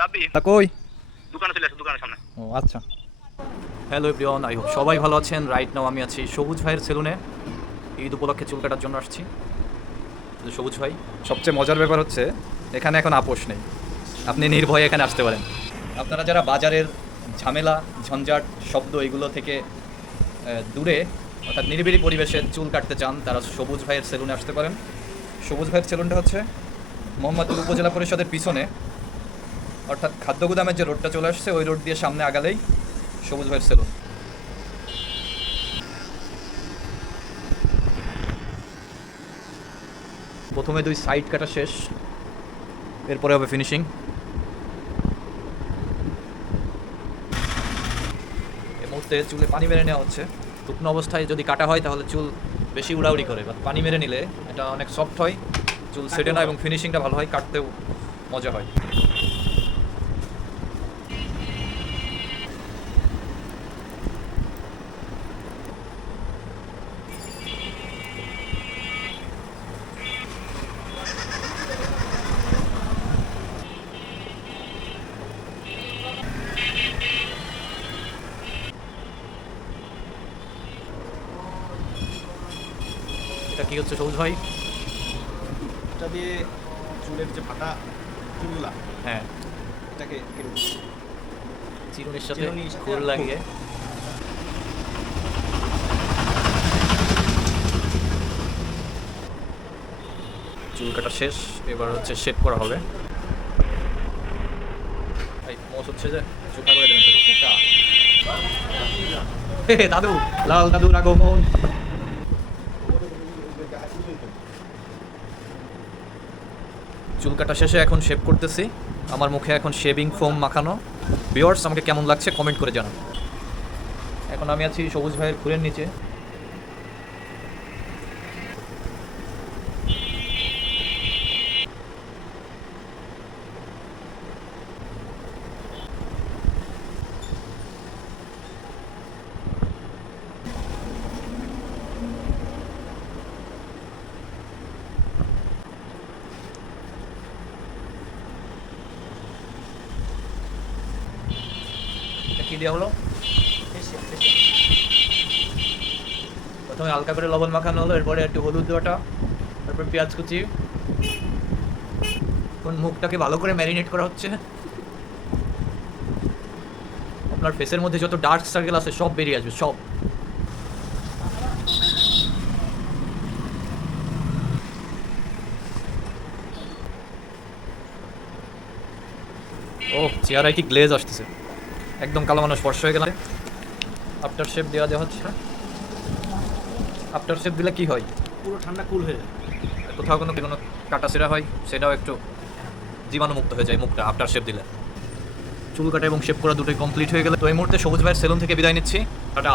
রাব্বি? তা কই? দোকানে চলে আসো দোকানের সামনে। ও আচ্ছা। হ্যালো এভরিওয়ান আই হোপ সবাই ভালো আছেন। রাইট নাও আমি আছি সবুজ ভাইয়ের সেলুনে। ঈদ উপলক্ষে চুল কাটার জন্য আসছি। সবুজ ভাই সবচেয়ে মজার ব্যাপার হচ্ছে এখানে এখন আপোষ নেই। আপনি নির্ভয়ে এখানে আসতে পারেন। আপনারা যারা বাজারের ঝামেলা ঝঞ্ঝাট শব্দ এগুলো থেকে দূরে অর্থাৎ নিরিবিলি পরিবেশে চুল কাটতে চান তারা সবুজ ভাইয়ের সেলুনে আসতে পারেন। সবুজ ভাইয়ের সেলুনটা হচ্ছে মোহাম্মদপুর উপজেলা পরিষদের পিছনে। অর্থাৎ খাদ্য গুদামের যে রোডটা চলে আসছে, ওই রোড দিয়ে সামনে আগালেই সবুজ ভাইয়ের সেলুন। প্রথমে দুই সাইড কাটা শেষ, এরপরে হবে ফিনিশিং। এই মুহূর্তে চুলে পানি মেরে নেওয়া হচ্ছে। শুকনো অবস্থায় যদি কাটা হয়, তাহলে চুল বেশি উড়াউড়ি করে বা পানি মেরে নিলে এটা অনেক সফট হয়। চুল সেটে না এবং ফিনিশিংটা ভালো হয়, কাটতেও মজা হয়। এটা কি হচ্ছে সবুজ ভাই? এটা দিয়ে চুলের যে ফাটা চুলগুলা হ্যাঁ। এটাকে কেটে। চিরুনির সাথে সাথে লাগিয়ে। চুল কাটা শেষ এবার হচ্ছে শেপ করা হবে। মোষ হচ্ছে যে চুকা করে দেবেন। দাদু লাল দাদুর আগমন চুল কাটা শেষে এখন শেভ করতেছি। আমার মুখে এখন শেভিং ফোম মাখানো। বিয়ার্স আমাকে কেমন লাগছে? কমেন্ট করে জানান। এখন আমি আছি সবুজ ভাইয়ের ফুলের নিচে। কি দেওয়া হলো? প্রথমে হালকা করে লবণ মাখানো হলো, এরপরে একটু হলুদ দেওয়াটা, তারপর পেঁয়াজ কুচি। এখন মুখটাকে ভালো করে ম্যারিনেট করা হচ্ছে। আপনার ফেসের মধ্যে যত ডার্ক সার্কেল আছে, সব বেরিয়ে আসবে, সব। ও চেহারায় কি গ্লেজ আসতেছে। একদম কালো মানুষ স্পর্শ হয়ে গেলাম। আফটার শেপ দেওয়া দেওয়া হচ্ছে। আফটার শেপ দিলে কি হয়? পুরো ঠান্ডা কুল হয়ে যায়। কোথাও কোনো কোনো কাটা সেরা হয় সেটাও একটু জীবাণুমুক্ত হয়ে যায় মুখটা আফটার শেপ দিলে। চুল কাটা এবং শেপ করা দুটোই কমপ্লিট হয়ে গেলে। তো এই মুহূর্তে সবুজ ভাইয়ের সেলুন থেকে বিদায় নিচ্ছি। টাটা।